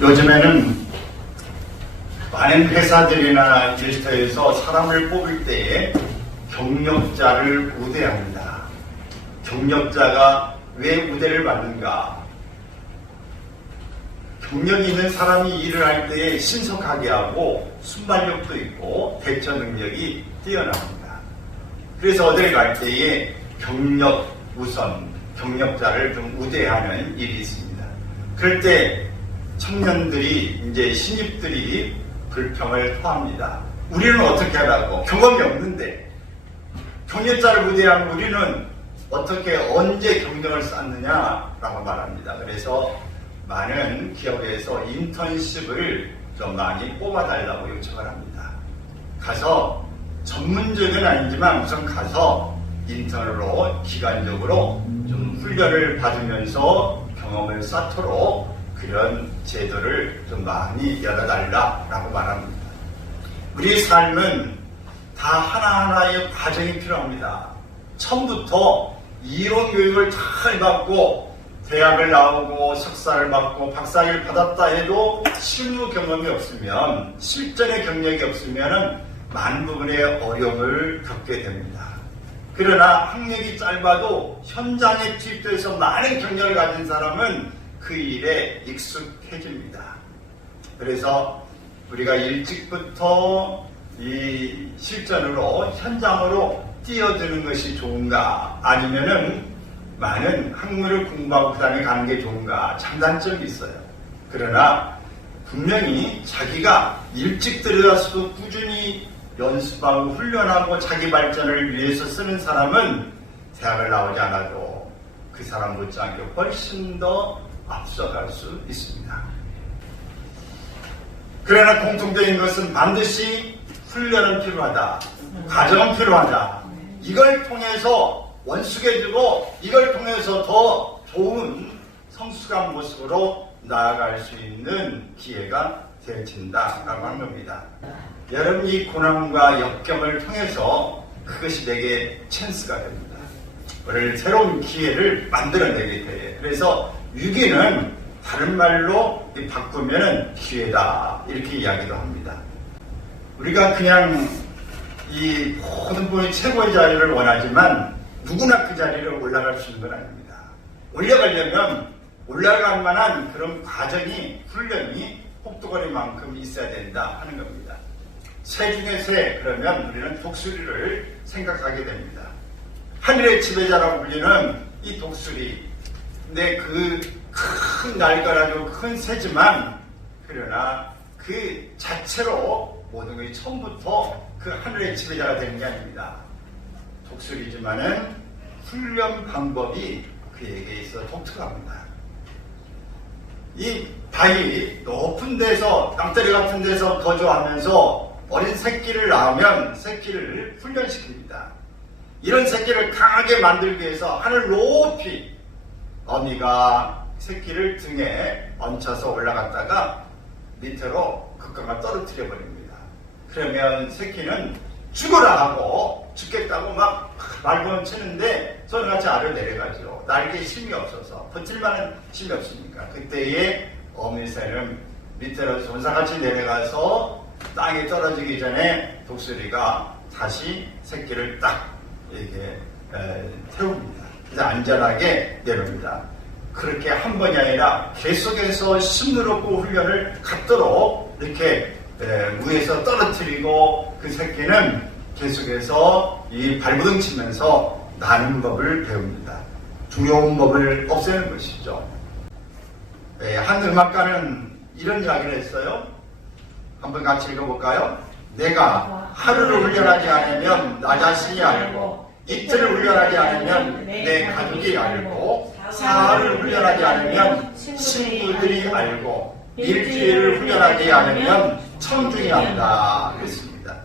요즘에는 많은 회사들이나 일터에서 사람을 뽑을 때에 경력자를 우대합니다. 경력자가 왜 우대를 받는가? 경력이 있는 사람이 일을 할 때에 신속하게 하고 순발력도 있고 대처 능력이 뛰어납니다. 그래서 어딜 갈 때에 경력 우선, 경력자를 좀 우대하는 일이 있습니다. 그럴 때 청년들이, 이제 신입들이 불평을 토합니다. 우리는 어떻게 하라고? 경험이 없는데. 경력자를 우대한 우리는 어떻게, 언제 경력을 쌓느냐라고 말합니다. 그래서 많은 기업에서 인턴십을 좀 많이 뽑아달라고 요청을 합니다. 가서 전문적은 아니지만 우선 가서 인턴으로 기간적으로 좀 훈련을 받으면서 경험을 쌓도록 그런 제도를 좀 많이 열어달라고 말합니다. 우리 삶은 다 하나하나의 과정이 필요합니다. 처음부터 이론 교육을 잘 받고 대학을 나오고 석사를 받고 박사를 받았다 해도 실무 경험이 없으면, 실전의 경력이 없으면 많은 부분의 어려움을 겪게 됩니다. 그러나 학력이 짧아도 현장에 투입돼서 많은 경력을 가진 사람은 그 일에 익숙해집니다. 그래서 우리가 일찍부터 이 실전으로, 현장으로 뛰어드는 것이 좋은가, 아니면은 많은 학문을 공부하고 그 다음에 가는 게 좋은가, 장단점이 있어요. 그러나 분명히 자기가 일찍 들어가서도 꾸준히 연습하고 훈련하고 자기 발전을 위해서 쓰는 사람은 대학을 나오지 않아도 그 사람 못지않게 훨씬 더 앞서갈 수 있습니다. 그러나 공통적인 것은 반드시 훈련은 필요하다. 과정은 필요하다. 이걸 통해서 원숙해지고 이걸 통해서 더 좋은 성숙한 모습으로 나아갈 수 있는 기회가 되어진다라고 하는 겁니다. 여러분, 이 고난과 역경을 통해서 그것이 내게 찬스가 됩니다. 오늘 새로운 기회를 만들어내게 돼요. 그래서 위기는 다른 말로 바꾸면 기회다, 이렇게 이야기도 합니다. 우리가 그냥 이 모든 분이 최고의 자리를 원하지만 누구나 그 자리를 올라갈 수 있는 건 아닙니다. 올라가려면 올라갈 만한 그런 과정이, 훈련이 혹독거리만큼 있어야 된다 하는 겁니다. 새 중에 새, 그러면 우리는 독수리를 생각하게 됩니다. 하늘의 지배자라고 불리는 이 독수리, 근데 그 큰 날가라도 큰 새지만, 그러나 그 자체로 모든 것이 처음부터 그 하늘의 지배자가 되는 게 아닙니다. 독수리지만은 훈련 방법이 그에게 있어 독특합니다. 이 바위 높은 데서, 땅덩어리 같은 데서 거주하면서 어린 새끼를 낳으면 새끼를 훈련시킵니다. 이런 새끼를 강하게 만들기 위해서 하늘 높이 어미가 새끼를 등에 얹혀서 올라갔다가 밑으로 극강을 떨어뜨려 버립니다. 그러면 새끼는 죽어라 하고 죽겠다고 막 말벌 치는데 저는같이 아래로 내려가죠. 날개에 힘이 없어서, 버틸만한 힘이 없으니까. 그때에 어미새는 밑으로 전사같이 내려가서 땅에 떨어지기 전에 독수리가 다시 새끼를 딱 이렇게 태웁니다. 그래서 안전하게 내려옵니다. 그렇게 한 번이 아니라 계속해서 심부럽고 훈련을 갖도록 이렇게 위에서 떨어뜨리고, 그 새끼는 계속해서 이 발버둥 치면서 나는 법을 배웁니다. 두려운 법을 없애는 것이죠. 한 음악가는 이런 이야기를 했어요. 한번 같이 읽어볼까요? 내가 하루를 훈련하지 않으면 나 자신이 알고, 이틀을 훈련하지 않으면 내 가족이 알고, 사흘을 훈련하지 않으면 친구들이 알고, 일주일을 훈련하지 않으면 청중이 안다. 그랬습니다.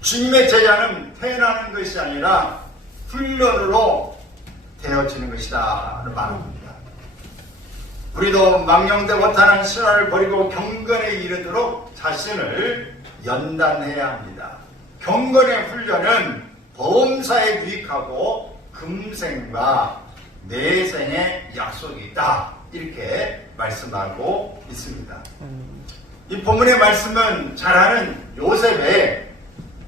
주님의 제자는 태어나는 것이 아니라 훈련으로 되어지는 것이다 말합니다. 우리도 망령되 못하는 신화를 버리고 경건에 이르도록 자신을 연단해야 합니다. 경건의 훈련은 범사에 유익하고 금생과 내생의 약속이 있다, 이렇게 말씀하고 있습니다. 이 본문의 말씀은 잘 아는 요셉의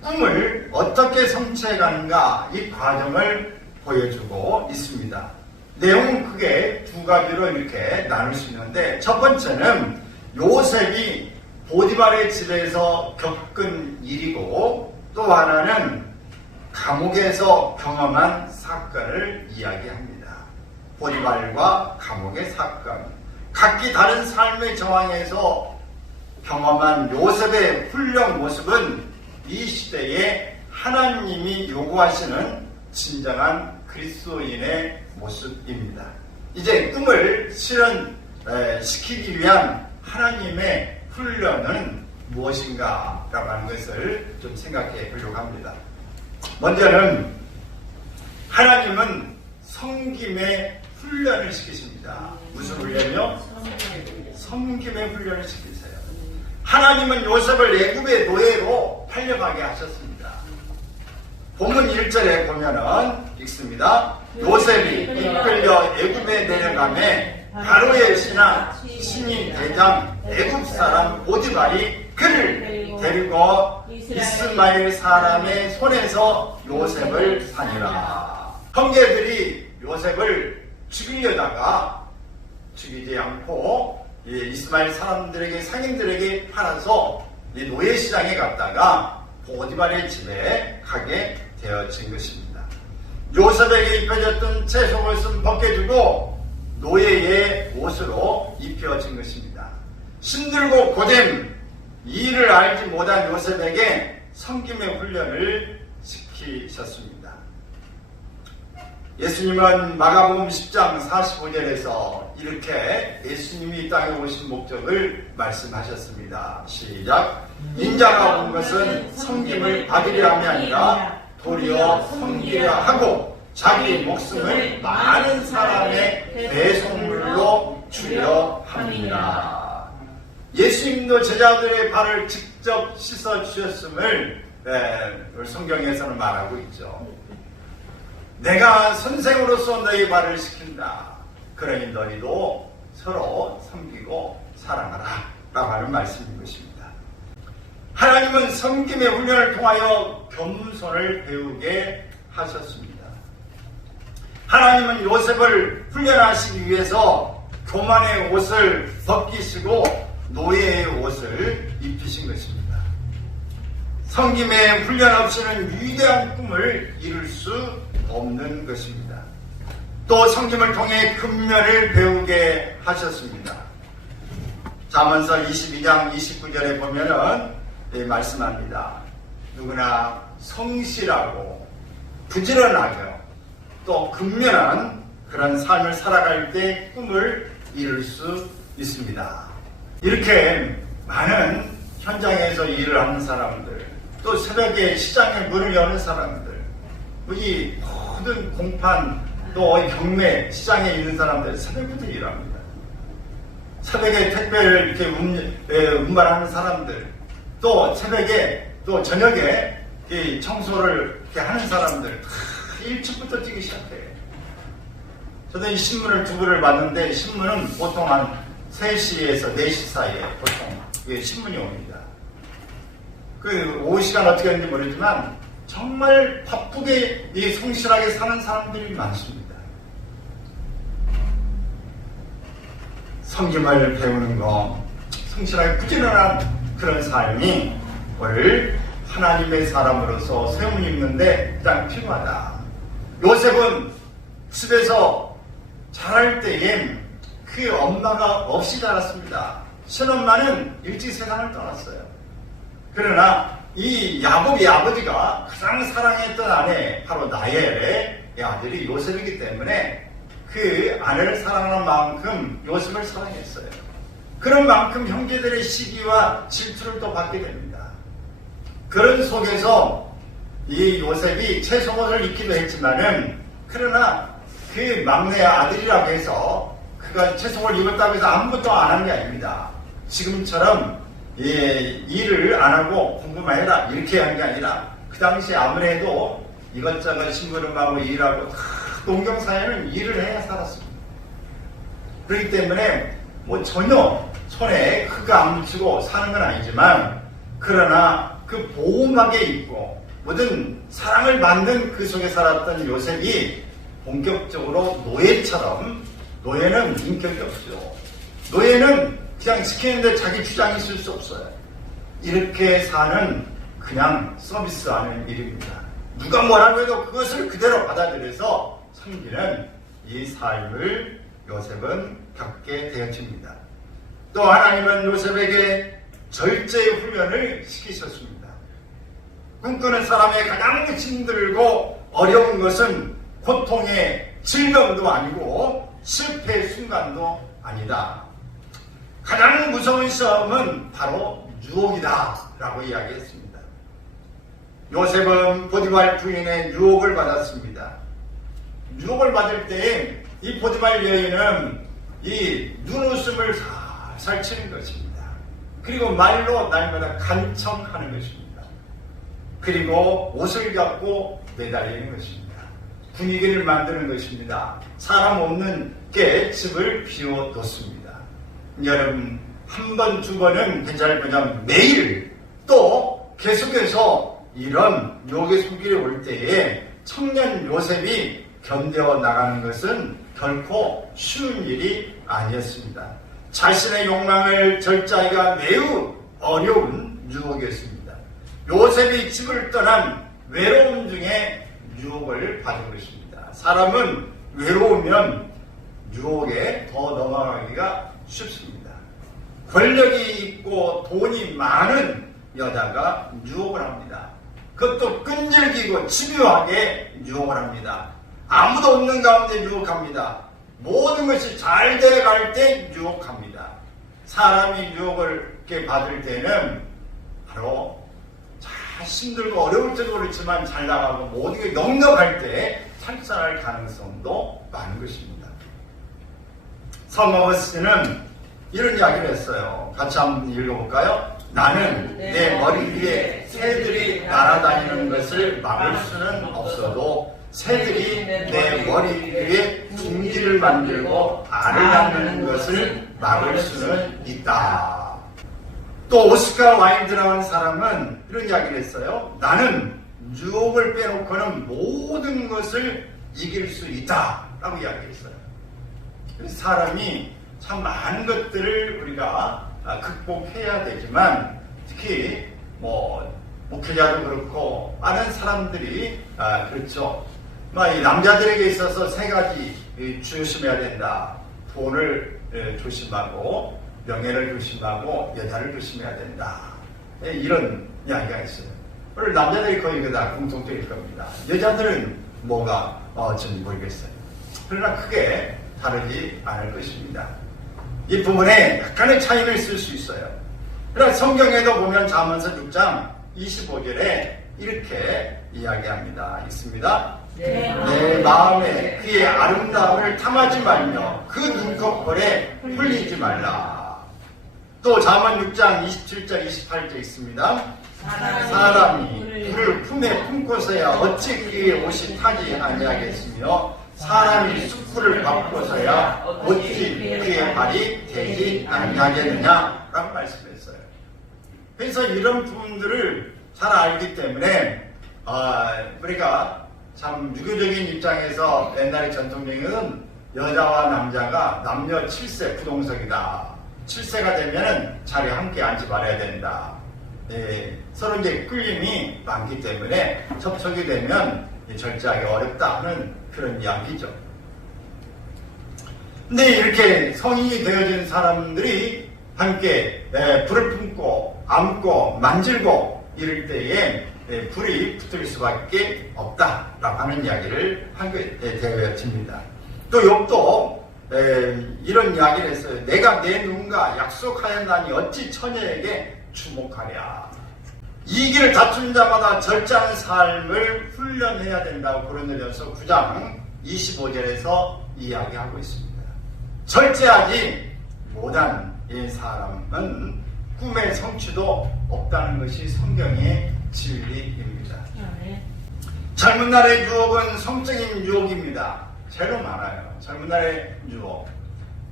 꿈을 어떻게 성취해가는가 이 과정을 보여주고 있습니다. 내용은 크게 두 가지로 이렇게 나눌 수 있는데, 첫 번째는 요셉이 보디발의 집에서 겪은 일이고, 또 하나는 감옥에서 경험한 사건을 이야기합니다. 보디발과 감옥의 사건, 각기 다른 삶의 정황에서 경험한 요셉의 훌륭 모습은 이 시대에 하나님이 요구하시는 진정한 그리스도인의 모습입니다. 이제 꿈을 실현시키기 위한 하나님의 훈련은 무엇인가 라고 하는 것을 좀 생각해 보려고 합니다. 먼저는 하나님은 섬김의 훈련을 시키십니다. 무슨 훈련이요? 섬김의 훈련을 시키세요. 하나님은 요셉을 애굽의 노예로 팔려가게 하셨습니다. 본문 1절에 보면은 읽습니다. 요셉이 이끌려 애굽에 내려가매 바로의 신이 대장 애굽 사람 보디발이 그를 데리고 이스마엘 사람의 손에서 요셉을 사니라. 형제들이 요셉을 죽이려다가 죽이지 않고 이스마엘 사람들에게 상인들에게 팔아서 노예 시장에 갔다가 보디발의 집에 가게 되어진 것입니다. 요셉에게 입혀졌던 채속옷은 벗겨주고 노예의 옷으로 입혀진 것입니다. 힘들고 고된 일을 알지 못한 요셉에게 섬김의 훈련을 시키셨습니다. 예수님은 마가복음 10장 45절에서 이렇게 예수님이 이 땅에 오신 목적을 말씀하셨습니다. 시작. 인자가 온 것은 섬김을 받으려 함이 아니라 도리어 섬기려 하고 자기 목숨을 많은 사람의 배송물로 주려 함이라. 예수님도 제자들의 발을 직접 씻어 주셨음을 성경에서는 말하고 있죠. 내가 선생으로서 너희 발을 씻긴다. 그러니 너희도 서로 섬기고 사랑하라 라고 하는 말씀인 것입니다. 하나님은 섬김의 훈련을 통하여 겸손을 배우게 하셨습니다. 하나님은 요셉을 훈련하시기 위해서 교만의 옷을 벗기시고 노예의 옷을 입히신 것입니다. 섬김의 훈련 없이는 위대한 꿈을 이룰 수 없는 것입니다. 또 섬김을 통해 근면을 배우게 하셨습니다. 잠언서 22장 29절에 보면은 말씀합니다. 누구나 성실하고 부지런하게 또 근면한 그런 삶을 살아갈 때 꿈을 이룰 수 있습니다. 이렇게 많은 현장에서 일을 하는 사람들, 또 새벽에 시장에 문을 여는 사람들, 이 모든 공판 또 경매 시장에 있는 사람들 새벽부터 일합니다. 새벽에 택배를 이렇게 운반하는 사람들, 또 새벽에 또 저녁에 청소를 이렇게 하는 사람들 일찍부터 뛰기 시작해요. 저도 이 신문을 두 부를 봤는데 신문은 보통 한 3시에서 4시 사이에 보통 신문이 옵니다. 그 오후 시간 어떻게 하는지 모르지만 정말 바쁘게 성실하게 사는 사람들이 많습니다. 섬김을 배우는 거, 성실하게 부지런한 그런 삶이 오늘 하나님의 사람으로서 세움을 입는데 가장 필요하다. 요셉은 집에서 자랄 때엔 그 엄마가 없이 자랐습니다. 친엄마는 일찍 세상을 떠났어요. 그러나 이 야곱의 아버지가 가장 사랑했던 아내 바로 나엘의 아들이 요셉이기 때문에 그 아내를 사랑하는 만큼 요셉을 사랑했어요. 그런 만큼 형제들의 시기와 질투를 또 받게 됩니다. 그런 속에서 이 요셉이 채속옷을 입기도 했지만은 그러나 그 막내 아들이라고 해서 그가 채속을 입었다고 해서 아무것도 안 한 게 아닙니다. 지금처럼 일을 안 하고 공부만 해라 이렇게 한 게 아니라 그 당시에 아무래도 이것저것 심부름하고 일하고 농경사회는 일을 해야 살았습니다. 그렇기 때문에 뭐 전혀 손에 흙 안 묻히고 사는 건 아니지만, 그러나 그 보호막에 있고 모든 사랑을 받는 그 속에 살았던 요셉이 본격적으로 노예처럼, 노예는 인격이 없죠. 노예는 그냥 시키는데 자기 주장이 있을 수 없어요. 이렇게 사는 그냥 서비스하는 일입니다. 누가 뭐라고 해도 그것을 그대로 받아들여서 섬기는 이 삶을 요셉은 겪게 되어집니다. 또 하나님은 요셉에게 절제의 훈련을 시키셨습니다. 꿈꾸는 사람의 가장 힘들고 어려운 것은 고통의 질병도 아니고 실패의 순간도 아니다. 가장 무서운 시험은 바로 유혹이다 라고 이야기했습니다. 요셉은 보디발 부인의 유혹을 받았습니다. 유혹을 받을 때 이 보디발 여인은 이 눈웃음을 살살 치는 것입니다. 그리고 말로 날마다 간청하는 것입니다. 그리고 옷을 갖고 매달리는 것입니다. 분위기를 만드는 것입니다. 사람 없는 게 집을 비워놓습니다. 여러분, 한 번, 두 번은 괜찮을 거냐, 매일 또 계속해서 이런 유혹의 손길이 올 때에 청년 요셉이 견뎌 나가는 것은 결코 쉬운 일이 아니었습니다. 자신의 욕망을 절제하기가 매우 어려운 유혹이었습니다. 요셉이 집을 떠난 외로움 중에 유혹을 받은 것입니다. 사람은 외로우면 유혹에 더 넘어가기가 쉽습니다. 권력이 있고 돈이 많은 여자가 유혹을 합니다. 그것도 끈질기고 집요하게 유혹을 합니다. 아무도 없는 가운데 유혹합니다. 모든 것이 잘 돼갈 때 유혹합니다. 사람이 유혹을 이렇게 받을 때는 바로 잘 힘들고 어려울 때도 그렇지만 잘 나가고 모든 게 넉넉할 때 탈선할 가능성도 많은 것입니다. 서머버스는 이런 이야기를 했어요. 같이 한번 읽어볼까요? 나는 내 머리 위에 새들이 날아다니는 것을 막을 수는 없어도 새들이 내 머리 위에 둥지를 만들고 알을 낳는 것을 막을 수는 있다. 또 오스카 와일드라는 사람은 이런 이야기를 했어요. 나는 유혹을 빼놓고는 모든 것을 이길 수 있다 라고 이야기했어요. 사람이 참 많은 것들을 우리가 극복해야 되지만, 특히 목회자도 그렇고 많은 사람들이 그렇죠. 이 남자들에게 있어서 세 가지 조심해야 된다. 돈을 조심하고 명예를 조심하고 여자를 조심해야 된다. 이런 이야기가 있어요. 오늘 남자들이 거의 다 공통적일 겁니다. 여자들은 뭐가 좀 모르겠어요. 그러나 크게 다르지 않을 것입니다. 이 부분에 약간의 차이를 쓸 수 있어요. 그러나 성경에도 보면 잠언서 6장 25절에 이렇게 이야기합니다. 있습니다. 내 마음에 그의 아름다움을 탐하지 말며 그 눈꺼풀에 홀리지 말라. 또 잠언 6장 27절 28절 있습니다. 사람이 그를 품에 품고서야 어찌 그의 옷이 타지 아니하겠으며 사람이 수풀을 밟고서야 어찌 그의 발이 되지 아니하겠느냐 라고 말씀했어요. 그래서 이런 부분들을 잘 알기 때문에 우리가 참 유교적인 입장에서 옛날의 전통적인 여자와 남자가 남녀 7세 부동석이다. 7세가 되면은 자리에 함께 앉지 말아야 된다. 서로 이제 끌림이 많기 때문에 접촉이 되면 절제하기 어렵다 하는 그런 이야기죠. 근데 이렇게 성인이 되어진 사람들이 함께 불을 품고 안고 만질고 이럴 때에 불이 붙을 수밖에 없다라고 하는 이야기를 하게 되어집니다. 또 욥도 이런 이야기를 했어요. 내가 내 누군가 약속하였나니 어찌 처녀에게 주목하랴. 이기를 다툰 자마다 절제하는 삶을 훈련해야 된다고 고린도전서 9장 25절에서 이야기하고 있습니다. 절제하지 못한 이 사람은 꿈의 성취도 없다는 것이 성경의 진리입니다. 젊은 날의 유혹은 성적인 유혹입니다. 제로 많아요. 젊은 날의 유혹.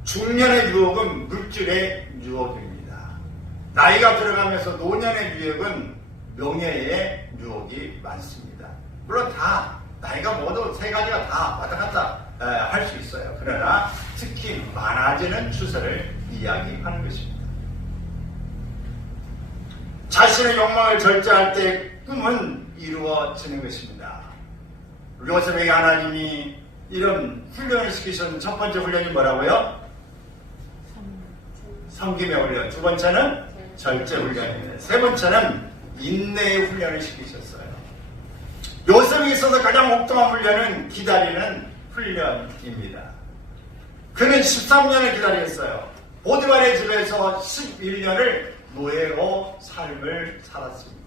중년의 유혹은 물질의 유혹입니다. 나이가 들어가면서 노년의 유혹은 명예의 유혹이 많습니다. 물론 다 나이가 먹어도 세 가지가 다 왔다 갔다 할 수 있어요. 그러나 특히 많아지는 추세를 이야기하는 것입니다. 자신의 욕망을 절제할 때 꿈은 이루어지는 것입니다. 요셉에게 하나님이 이런 훈련을 시키신 첫 번째 훈련이 뭐라고요? 섬김의 훈련. 두 번째는 절제 훈련입니다. 세 번째는 인내의 훈련을 시키셨어요. 요셉이 있어서 가장 목동한 훈련은 기다리는 훈련입니다. 그는 13년을 기다렸어요. 보디발의 집에서 11년을 노예로 삶을 살았습니다.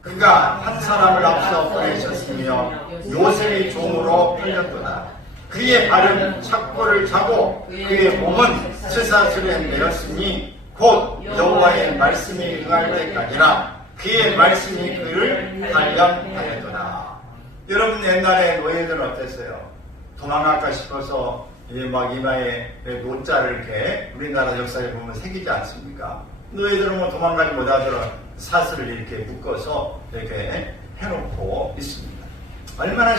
그가 한 사람을 앞서 보내셨으며 요셉이 종으로 팔렸도다. 그의 발은 착고를 차고 그의 몸은 쇠사슬에 매였으니 곧 여호와의 말씀이 응할 때까지라. 그의 말씀이 그를 단련하였도다. 여러분 옛날에 노예들은 어땠어요? 도망갈까 싶어서 막 이마에 노자를 이렇게 우리나라 역사에 보면 새기지 않습니까? 노예들은 뭐 도망가지 못하도록 사슬을 이렇게 묶어서 이렇게 해놓고 있습니다. 얼마나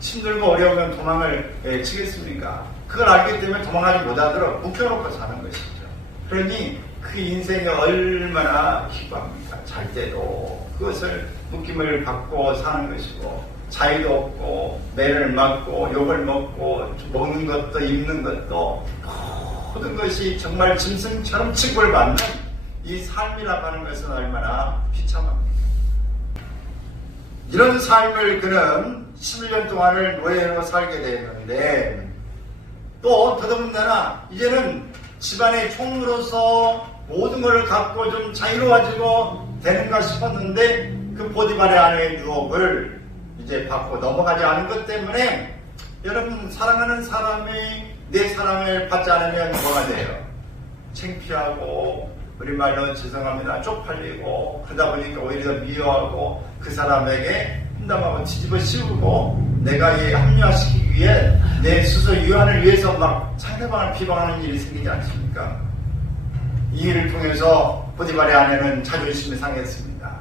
힘들고 어려우면 도망을 치겠습니까? 그걸 알기 때문에 도망가지 못하도록 묶여놓고 사는 것이죠. 그러니 그 인생이 얼마나 기구합니까? 잘 때도 그것을 묶임을 받고 사는 것이고 자유도 없고 매를 맞고 욕을 먹고 먹는 것도 입는 것도 모든 것이 정말 짐승처럼 취급을 받는 이 삶이라고 하는 것은 얼마나 비참합니까? 이런 삶을 그는 11년 동안을 노예로 살게 되었는데 또 더더군다나 이제는 집안의 총으로서 모든 것을 갖고 좀 자유로워지고 되는가 싶었는데 그 보디발의 아내의 유혹을 이제 받고 넘어가지 않은 것 때문에 여러분 사랑하는 사람이 내 사랑을 받지 않으면 뭐가 돼요? 창피하고 우리말로 죄송합니다. 쪽팔리고 그러다 보니까 오히려 미워하고 그 사람에게 험담하고 뒤집어 씌우고 내가 이 합리화시키기 위해 내 스스로 유한을 위해서 막 상대방을 비방하는 일이 생기지 않습니까? 이 일을 통해서 보디발의 아내는 자존심이 상했습니다.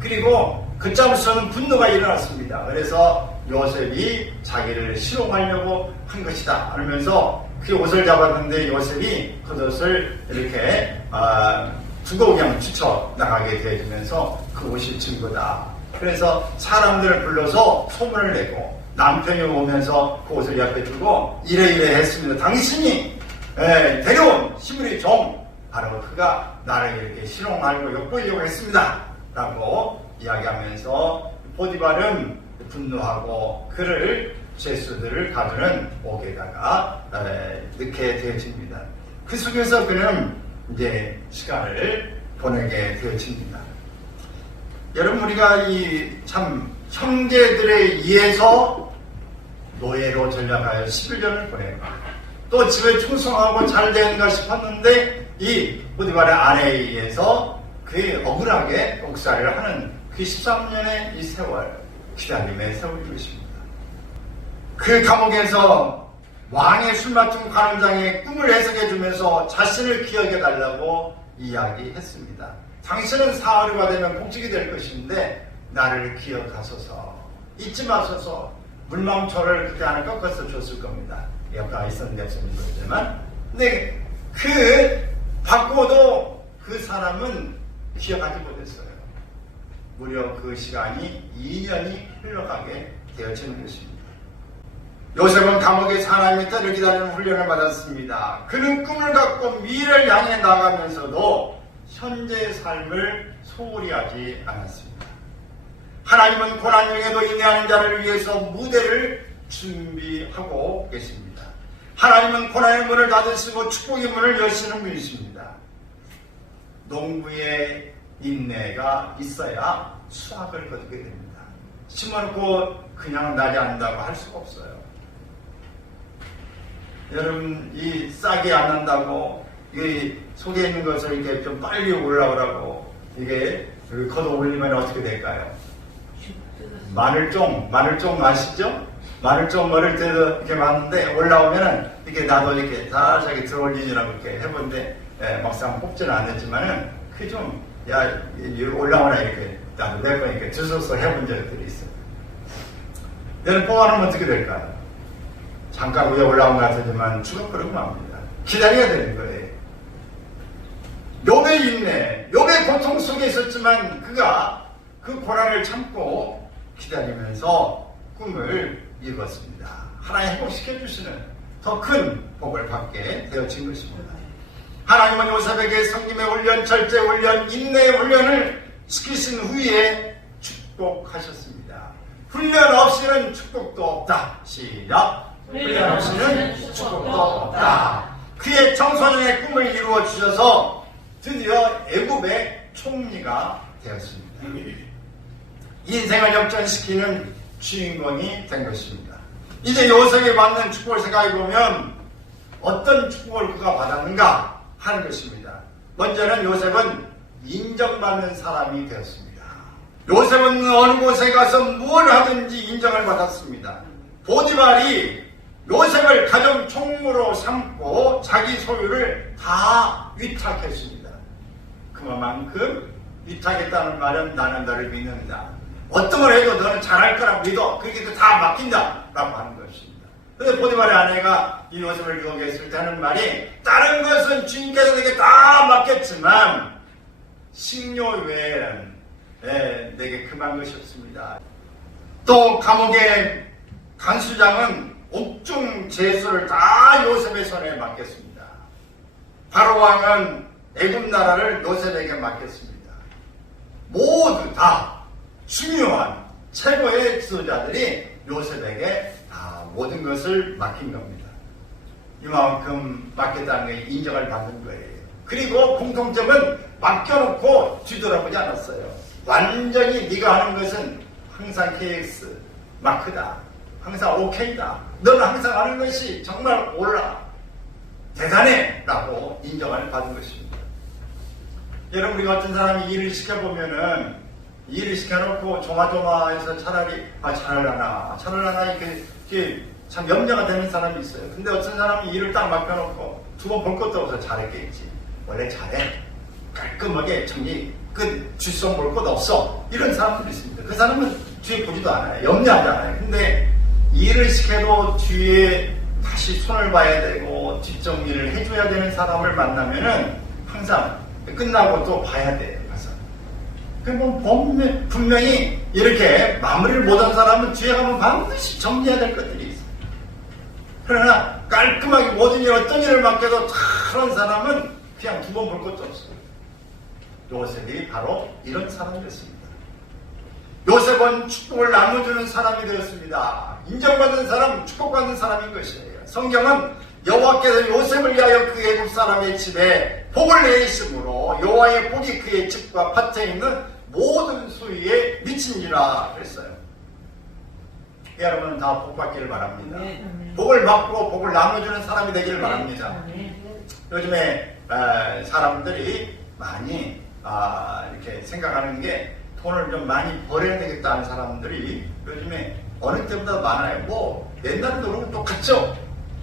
그리고 그 짬수는 분노가 일어났습니다. 그래서 요셉이 자기를 실용하려고 한 것이다 하면서 그 옷을 잡았는데 요셉이 그 옷을 이렇게 두고 그냥 추쳐 나가게 되어지면서 그 옷이 증거다. 그래서 사람들을 불러서 소문을 내고 남편이 오면서 그 옷을 옆에 두고 이래 했습니다. 당신이 데려온 시므리 종 바로 그가 나를 이렇게 실용하려고 엿보이려고 했습니다. 라고 이야기하면서 보디발은 분노하고 그를 죄수들을 가두는 옥에다가 넣게 되어집니다. 그 속에서 그는 이제 시간을 보내게 되어집니다. 여러분 우리가 이 참 형제들에 의해서 노예로 전락하여 11년을 보내고 또 집에 충성하고 잘 되는가 싶었는데 이 보디발의 아내에 의해서 그의 억울하게 옥살이를 하는 그 13년의 이 세월 기다림의 세월인 것입니다. 그 감옥에서 왕의 술 맞춤 관원장의 꿈을 해석해 주면서 자신을 기억해 달라고 이야기했습니다. 당신은 사흘이가 되면 복직이 될 것인데 나를 기억하소서 잊지 마소서. 물망초를 그때 하나 꺾어서 줬을 겁니다. 옆에 있었는데 없었는 거지만 근데 그 받고도 그 사람은 기억하지 못했어요. 무려 그 시간이 2년이 흘러가게 되어지는 것입니다. 요셉은 감옥에 사람이 때를 기다리는 훈련을 받았습니다. 그는 꿈을 갖고 미래를 향해 나가면서도 현재의 삶을 소홀히 하지 않았습니다. 하나님은 고난 중에도 인내하는 자를 위해서 무대를 준비하고 계십니다. 하나님은 고난의 문을 닫으시고 축복의 문을 여시는 분이십니다. 농부의 인내가 있어야 수확을 거두게 됩니다. 심어놓고 그냥 나지 않는다고 할 수가 없어요. 여러분 이 싹이 안 난다고 이 속에 있는 것을 이렇게 좀 빨리 올라오라고 이게 걷어 올리면 어떻게 될까요? 마늘종 아시죠? 말을 좀 어릴 때도 이렇게 봤는데 올라오면은 이렇게 나도 이렇게 살짝 들어올리느라고 이렇게 해본데 막상 뽑지는 않았지만은 그 좀 야 올라오나 이렇게 나도 몇 번 이렇게 주워서 해본 적들이 있어. 얘는 뽑아놓으면 어떻게 될까요? 잠깐 위에 올라온 것 같지만 죽어버리고 맙니다. 기다려야 되는 거예요. 욥의 인내, 욥의 고통 속에 있었지만 그가 그 고난을 참고 기다리면서 꿈을 이뤘습니다. 하나님 회복시켜 주시는 더 큰 복을 받게 되어진 것입니다. 하나님은 요셉에게 성김의 훈련, 절제 훈련, 인내의 훈련을 시키신 후에 축복하셨습니다. 훈련 없이는 축복도 없다. 시작. 훈련 없이는 축복도 없다. 그의 청소년의 꿈을 이루어 주셔서 드디어 애굽의 총리가 되었습니다. 인생을 역전시키는 주인공이 된 것입니다. 이제 요셉이 받는 축복을 생각해보면 어떤 축복을 그가 받았는가 하는 것입니다. 먼저는 요셉은 인정받는 사람이 되었습니다. 요셉은 어느 곳에 가서 무엇을 하든지 인정을 받았습니다. 보디발이 요셉을 가정 총무로 삼고 자기 소유를 다 위탁했습니다. 그만큼 위탁했다는 말은 나는 너를 믿는다. 어떤 걸 해도 너는 잘할 거라 믿어. 그렇게 다 맡긴다. 라고 하는 것입니다. 그런데 보디발의 아내가 이 요셉을 유혹했을 때 하는 말이 다른 것은 주인께서 내게 다 맡겼지만 식료 외에는 내게 금한 것이 없습니다. 또 감옥의 간수장은 옥중 제수를 다 요셉의 손에 맡겼습니다. 바로 왕은 애굽 나라를 요셉에게 맡겼습니다. 모두 다 중요한 최고의 지도자들이 요셉에게 다 모든 것을 맡긴 겁니다. 이만큼 맡겼다는 게 인정을 받는 거예요. 그리고 공통점은 맡겨놓고 뒤돌아보지 않았어요. 완전히 네가 하는 것은 항상 KX 마크다. 항상 OK다. 너는 항상 하는 것이 정말 옳아. 대단해. 라고 인정을 받은 것입니다. 여러분, 우리가 어떤 사람이 일을 시켜보면은 일을 시켜놓고 조마조마해서 차라리 잘하려나 이렇게 참 염려가 되는 사람이 있어요. 근데 어떤 사람이 일을 딱 맡겨놓고 두 번 볼 것도 없어. 잘했겠지. 원래 잘해. 깔끔하게 정리 끝. 뒷손 볼 것 없어. 이런 사람들이 있습니다. 그 사람은 뒤에 보지도 않아요. 염려하지 않아요. 근데 일을 시켜도 뒤에 다시 손을 봐야 되고 뒷정리를 해줘야 되는 사람을 만나면은 항상 끝나고 또 봐야 돼요. 분명히 이렇게 마무리를 못한 사람은 뒤에 가면 반드시 정리해야 될 것들이 있어요. 그러나 깔끔하게 모든 일 어떤 일을 맡겨도 다른 사람은 그냥 두 번 볼 것도 없어요. 요셉이 바로 이런 사람이었습니다. 요셉은 축복을 나눠주는 사람이 되었습니다. 인정받는 사람, 축복받는 사람인 것이에요. 성경은 여호와께서 요셉을 위하여 그 애굽 사람의 집에 복을 내리심으로 여호와의 복이 그의 집과 밭에 있는 모든 소유에 미치니라 그랬어요. 여러분은 다 복받기를 바랍니다. 복을 받고 복을 나눠주는 사람이 되기를 바랍니다. 요즘에 사람들이 많이 이렇게 생각하는 게 돈을 좀 많이 벌어야 되겠다는 사람들이 요즘에 어느 때보다 많아요. 옛날에도 그러고 똑같죠.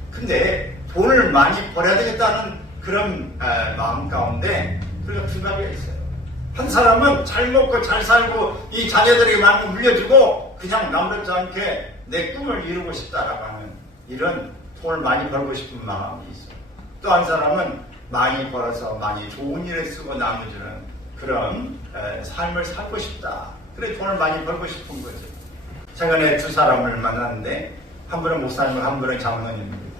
근데 돈을 많이 벌어야 되겠다는 그런 마음 가운데 우리가 두 가지가 있어요. 한 사람은 잘 먹고 잘 살고 이 자녀들에게 많이 물려주고 그냥 남부럽지 않게 내 꿈을 이루고 싶다라고 하는 이런 돈을 많이 벌고 싶은 마음이 있어요. 또 한 사람은 많이 벌어서 많이 좋은 일에 쓰고 나눠주는 그런 삶을 살고 싶다. 그래 돈을 많이 벌고 싶은 거죠. 최근에 두 사람을 만났는데 한 분은 목사님, 한 분은 장로님입니다.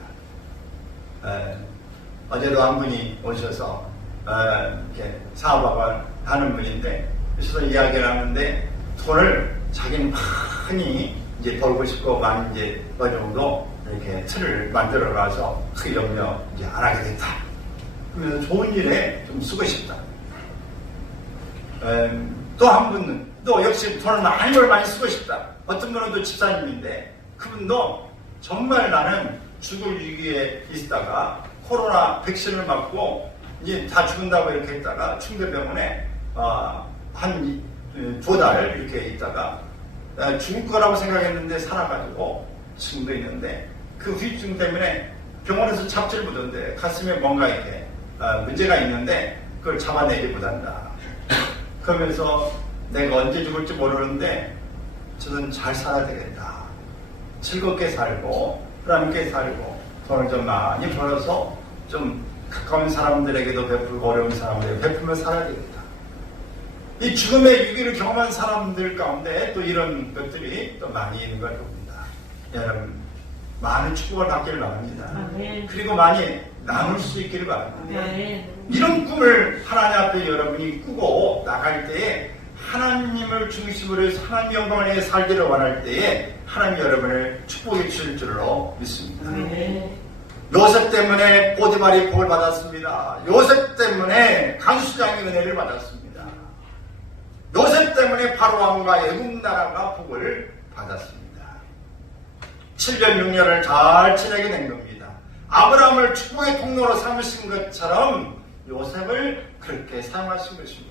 어제도 한 분이 오셔서 이렇게 사업을 하는 분인데 그래서 이야기를 하는데 돈을 자기는 많이 이제 벌고 싶고 많이 이제 어느 정도 이렇게 틀을 만들어 가서 그 염려 이제 안 하게 됐다. 그러면서 좋은 일에 좀 쓰고 싶다. 또 한 분은 또 역시 돈을 많이 쓰고 싶다. 어떤 분은 또 집사님인데 그분도 정말 나는 죽을 위기에 있다가 코로나 백신을 맞고 이제 다 죽는다고 이렇게 했다가 충대병원에 한 2달 이렇게 있다가 죽을 거라고 생각했는데 살아가지고 친구도 있는데 그 후유증 때문에 병원에서 잡지를 보던데 가슴에 뭔가 이렇게 문제가 있는데 그걸 잡아내지 못한다. 그러면서 내가 언제 죽을지 모르는데 저는 잘 살아야 되겠다. 즐겁게 살고 함께 살고 돈을 좀 많이 벌어서 좀 가까운 사람들에게도 베풀고 어려운 사람들에게 베풀며 살아야 되겠다. 이 죽음의 위기를 경험한 사람들 가운데 또 이런 것들이 또 많이 있는 걸 봅니다. 여러분 많은 축복을 받기를 바랍니다. 그리고 많이 나눌 수 있기를 바랍니다. 이런 꿈을 하나님 앞에 여러분이 꾸고 나갈 때에 하나님을 중심으로 해서 하나님 영광을 위해 살기를 원할 때에 하나님 여러분을 축복해 주실 줄로 믿습니다. 요셉 때문에 보디발이 복을 받았습니다. 요셉 때문에 간수장의 은혜를 받았습니다. 요셉 때문에 바로왕과 애굽 나라가 복을 받았습니다. 7년 6년을 잘 지내게 된 겁니다. 아브라함을 축복의 통로로 삼으신 것처럼 요셉을 그렇게 사용하신 것입니다.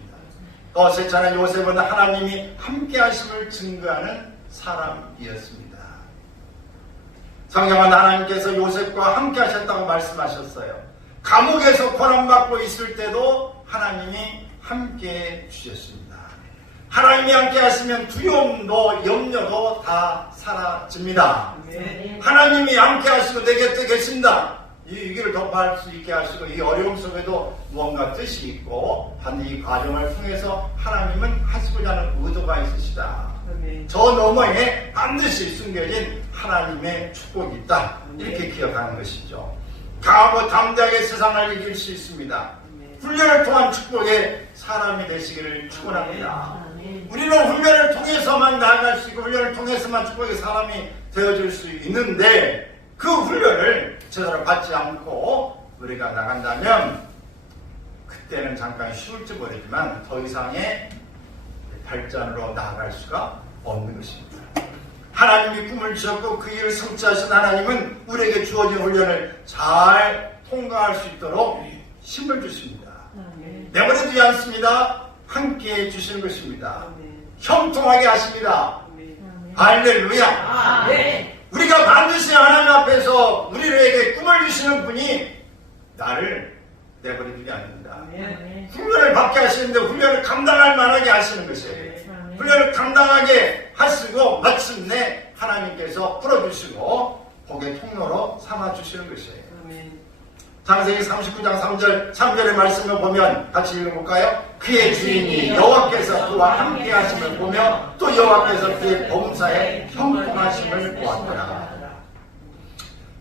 또 셋째는 요셉은 하나님이 함께 하심을 증거하는 사람이었습니다. 성경은 하나님께서 요셉과 함께 하셨다고 말씀하셨어요. 감옥에서 고난받고 있을 때도 하나님이 함께 주셨습니다. 하나님이 함께 하시면 두려움도 염려도 다 사라집니다. 하나님이 함께 하시고 내 곁에 계신다. 이 위기를 돌파할 수 있게 하시고 이 어려움 속에도 무언가 뜻이 있고 반드시 이 과정을 통해서 하나님은 하시고자 하는 의도가 있으시다. 저 너머에 반드시 숨겨진 하나님의 축복이 있다. 이렇게 기억하는 것이죠. 강하고 담대하게 세상을 이길 수 있습니다. 훈련을 통한 축복의 사람이 되시기를 축원합니다. 우리는 훈련을 통해서만 나아갈 수 있고 훈련을 통해서만 축복의 사람이 되어줄 수 있는데 그 훈련을 제대로 받지 않고 우리가 나간다면 그때는 잠깐 쉬울지 모르지만 더 이상의 발전으로 나아갈 수가 없는 것입니다. 하나님이 꿈을 주셨고 그 일을 성취하신 하나님은 우리에게 주어진 훈련을 잘 통과할 수 있도록 힘을 주십니다. 내버려두지 않습니다. 함께해 주시는 것입니다. 형통하게 하십니다. 할렐루야. 우리가 반드시 하나님 앞에서 우리에게 꿈을 주시는 분이 나를 내버려두지 않는다. 훈련을 받게 하시는데 훈련을 감당할 만하게 하시는 것이에요. 훈련을 감당하게 하시고 마침내 하나님께서 풀어주시고 복의 통로로 삼아주시는 것이에요. 창세기 39장 3절의 말씀을 보면 같이 읽어볼까요? 그의 주인이 여호와께서 그와 함께 하심을 보며 또 여호와께서 그의 범사에 형통하심을 보았더라.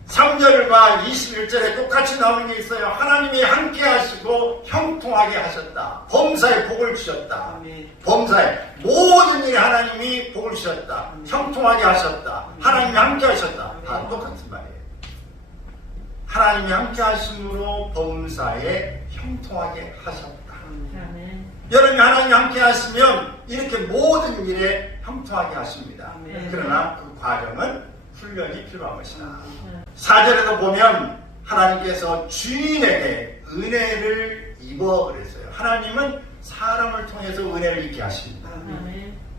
3절과 21절에 똑같이 나오는 게 있어요. 하나님이 함께 하시고 형통하게 하셨다. 범사에 복을 주셨다. 범사에 모든 일에 하나님이 복을 주셨다. 형통하게 하셨다. 하나님이 함께 하셨다. 다 똑같은 말이에요. 하나님이 함께 하심으로 범사에 형통하게 하셨다. 여러분이 하나님이 함께 하시면 이렇게 모든 일에 형통하게 하십니다. 그러나 그 과정은 훈련이 필요한 것이다. 4절에도 보면 하나님께서 주인에게 은혜를 입어 그랬어요. 하나님은 사람을 통해서 은혜를 입게 하십니다.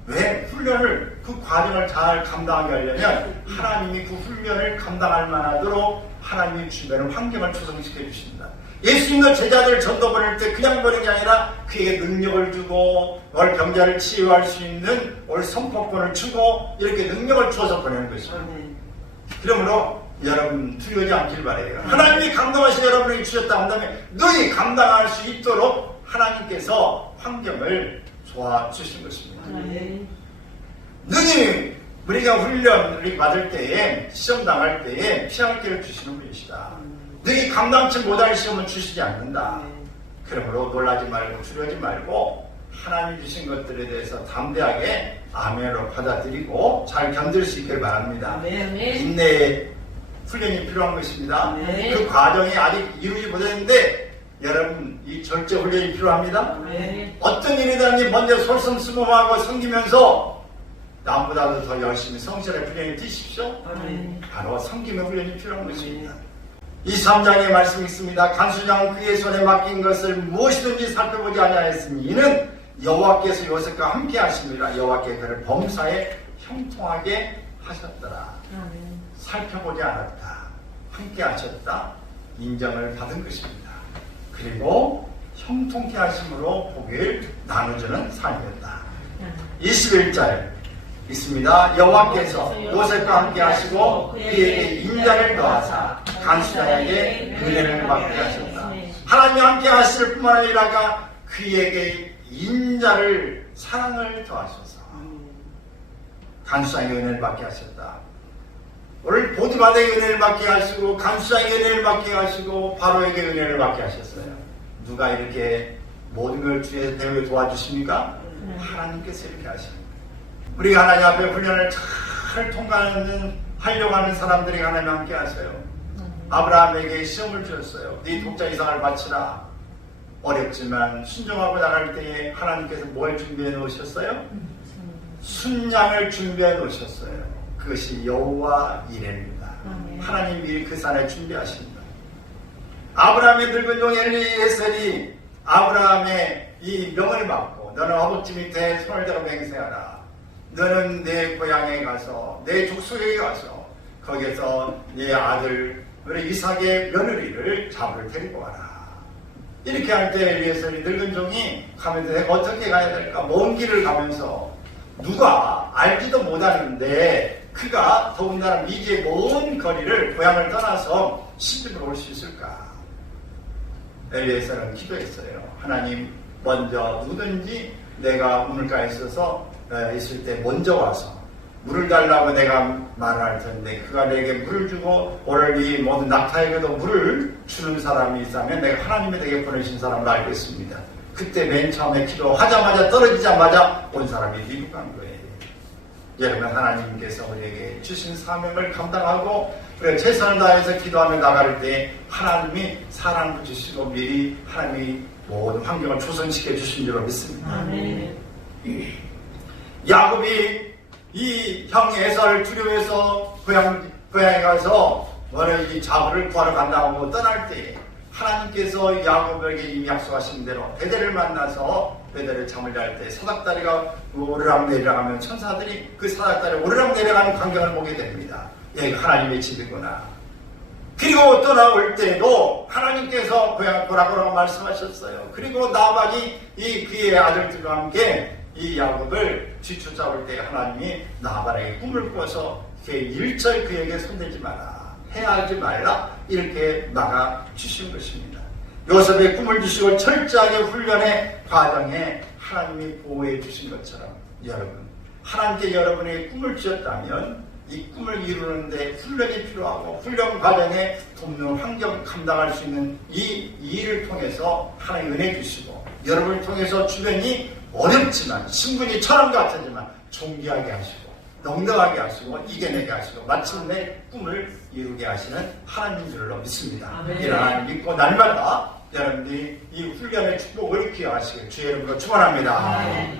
왜? 훈련을 그 과정을 잘 감당하게 하려면 하나님이 그 훈련을 감당할 만하도록 하나님이 주변의 환경을 조성시켜 주십니다. 예수님과 제자들 전도 보낼 때 그냥 보낸 게 아니라 그에게 능력을 주고 올 병자를 치유할 수 있는 올 선포권을 주고 이렇게 능력을 주어서 보내는 것입니다. 그러므로 여러분 두려워하지 않길 바라요. 하나님이 감당하신 여러분에게 주셨다 한다면 너희 감당할 수 있도록 하나님께서 환경을 도와주신 것입니다. 너희 우리가 훈련을 받을 때에 시험 당할 때에 피할 길을 주시는 분이시다. 너희 감당치 못할 시험은 주시지 않는다. 그러므로 놀라지 말고 두려워하지 말고 하나님이 주신 것들에 대해서 담대하게 아멘으로 받아들이고 잘 견딜 수 있기를 바랍니다. 인내의 훈련이 필요한 것입니다. 그 과정이 아직 이루지 못했는데 여러분 이 절제 훈련이 필요합니다. 어떤 일이든지 먼저 솔선수범하고 섬기면서 남보다도 더 열심히 성실의 훈련을 뛰십시오. 바로 섬김의 훈련이 필요한 것입니다. 이 3장의 말씀이 있습니다. 간수장은 그의 손에 맡긴 것을 무엇이든지 살펴보지 아니하였으니 이는 여호와께서 요셉과 함께 하심이라. 여호와께 그를 범사에 형통하게 하셨더라. 살펴보지 않았다. 함께 하셨다. 인정을 받은 것입니다. 그리고 형통케 하심으로 복을 나눠주는 삶이었다. 21절 있습니다. 여호와께서 요셉과 함께 하시고 그에게 인자를 더하사 간수자에게 은혜를 받게 하셨다. 하나님 함께 하실 뿐만 아니라 그에게 인자를 사랑을 더하셔서 간수장의 은혜를 받게 하셨다. 오늘 보디바드의 은혜를 받게 하시고 간수장의 은혜를 받게 하시고 바로에게 은혜를 받게 하셨어요. 누가 이렇게 모든 걸 주의 대우에 도와주십니까? 하나님께서 이렇게 하십니다. 우리가 하나님 앞에 훈련을 잘 하려고 하는 사람들이 하나님 함께 하세요. 아브라함에게 시험을 주셨어요. 네 독자 이상을 바치라. 어렵지만 순종하고 나갈 때에 하나님께서 뭘 준비해 놓으셨어요? 순양을 준비해 놓으셨어요. 그것이 여호와 이레입니다. 하나님 미리 그 산에 준비하십니다. 아브라함의 늙은 종 엘리에셀이 아브라함의 이 명을 받고 너는 아버지 밑에 손을 들어 맹세하라. 너는 내 고향에 가서 내 족속에게 가서 거기에서 네 아들 우리 이삭의 며느리를 잡을 데리고 와라. 이렇게 할 때 엘리에셀이 늙은 종이 가면서 내가 어떻게 가야 될까? 먼 길을 가면서 누가 알지도 못하는데 그가 더군다나 미지의 먼 거리를 고향을 떠나서 시집을 올 수 있을까? 엘리에셀은 기도했어요. 하나님 먼저 누구든지 내가 우물가에 있을 때 먼저 와서 물을 달라고 내가 말을 할 텐데 그가 내게 물을 주고 오늘 이 모든 낙타에게도 물을 주는 사람이 있다면 내가 하나님이 내게 보내신 사람을 알겠습니다. 그때 맨 처음에 기도하자마자 떨어지자마자 온 사람이 미국 간 거예요. 여러분 하나님께서 우리에게 주신 사명을 감당하고 우리가 최선을 다해서 기도하며 나갈 때 하나님이 사랑을 주시고 미리 하나님이 모든 환경을 조성시켜 주신 줄로 믿습니다. 아멘. 야곱이 이 형 에서를 두려워해서 고향에 가서 이 자부를 구하러 간다고 떠날 때 하나님께서 야곱에게 이미 약속하신 대로 베델을 만나서 베델을 잠을 잘 때 사닥다리가 오르락 내리락 하면 천사들이 그 사닥다리 오르락 내려가는 광경을 보게 됩니다. 여기가 하나님의 집이구나. 그리고 떠나올 때도 하나님께서 고향 보라고 말씀하셨어요. 그리고 나박이 이 그의 아들들과 함께 이 야곱을 뒤쫓아올 때 하나님이 나발에게 꿈을 꿔서 일절 그에게 손대지 마라, 해하지 말라 이렇게 막아 주신 것입니다. 요셉의 꿈을 주시고 철저하게 훈련의 과정에 하나님이 보호해 주신 것처럼 여러분 하나님께 여러분의 꿈을 주셨다면 이 꿈을 이루는데 훈련이 필요하고 훈련 과정에 돕는 환경 감당할 수 있는 이 일을 통해서 하나님 은혜 주시고 여러분을 통해서 주변이 어렵지만 신분이 천황 같지만 존귀하게 하시고 넉넉하게 하시고 이겨내게 하시고 마침내 꿈을 이루게 하시는 하나님인 줄로 믿습니다. 이런 하나님 믿고 날마다 여러분들이 이 훈련의 축복을 기여하시길 주의 이름으로 축원합니다. 아멘.